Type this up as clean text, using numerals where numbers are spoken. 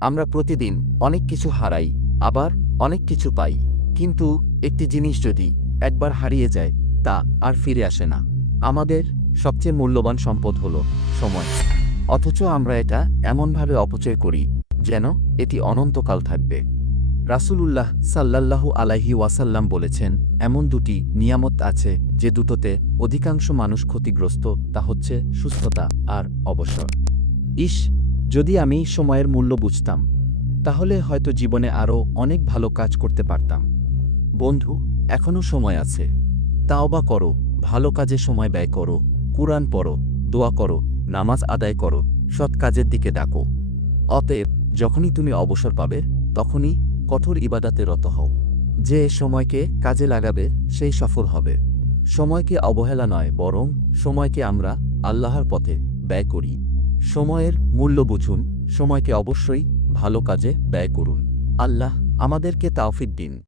আমরা প্রতিদিন অনেক কিছু হারাই, আবার অনেক কিছু পাই। কিন্তু একটি জিনিস যদি একবার হারিয়ে যায়, তা আর ফিরে আসে না। আমাদের সবচেয়ে মূল্যবান সম্পদ হল সময়। অথচ আমরা এটা এমনভাবে অপচয় করি যেন এটি অনন্তকাল থাকবে। রাসূলুল্লাহ সাল্লাল্লাহু আলাইহি ওয়াসাল্লাম বলেছেন, এমন দুটি নিয়ামত আছে যে দুটোতে অধিকাংশ মানুষ ক্ষতিগ্রস্ত, তা হচ্ছে সুস্থতা আর অবসর। ইস, যদি আমি সময়ের মূল্য বুঝতাম, তাহলে হয়তো জীবনে আরও অনেক ভালো কাজ করতে পারতাম। বন্ধু, এখনও সময় আছে। তাওবা করো, ভালো কাজে সময় ব্যয় করো, কুরআন পড়ো, দোয়া করো, নামাজ আদায় করো, সৎ কাজের দিকে ডাকো। অতএব যখনই তুমি অবসর পাবে, তখনই কঠোর ইবাদাতে রত হও। যে সময়কে কাজে লাগাবে সেই সফল হবে। সময়কে অবহেলা নয়, বরং সময়কে আমরা আল্লাহর পথে ব্যয় করি। সময়ের মূল্য বুঝুন, সময়কে অবশ্যই ভালো কাজে ব্যয় করুন। আল্লাহ আমাদেরকে তাওফিক দিন।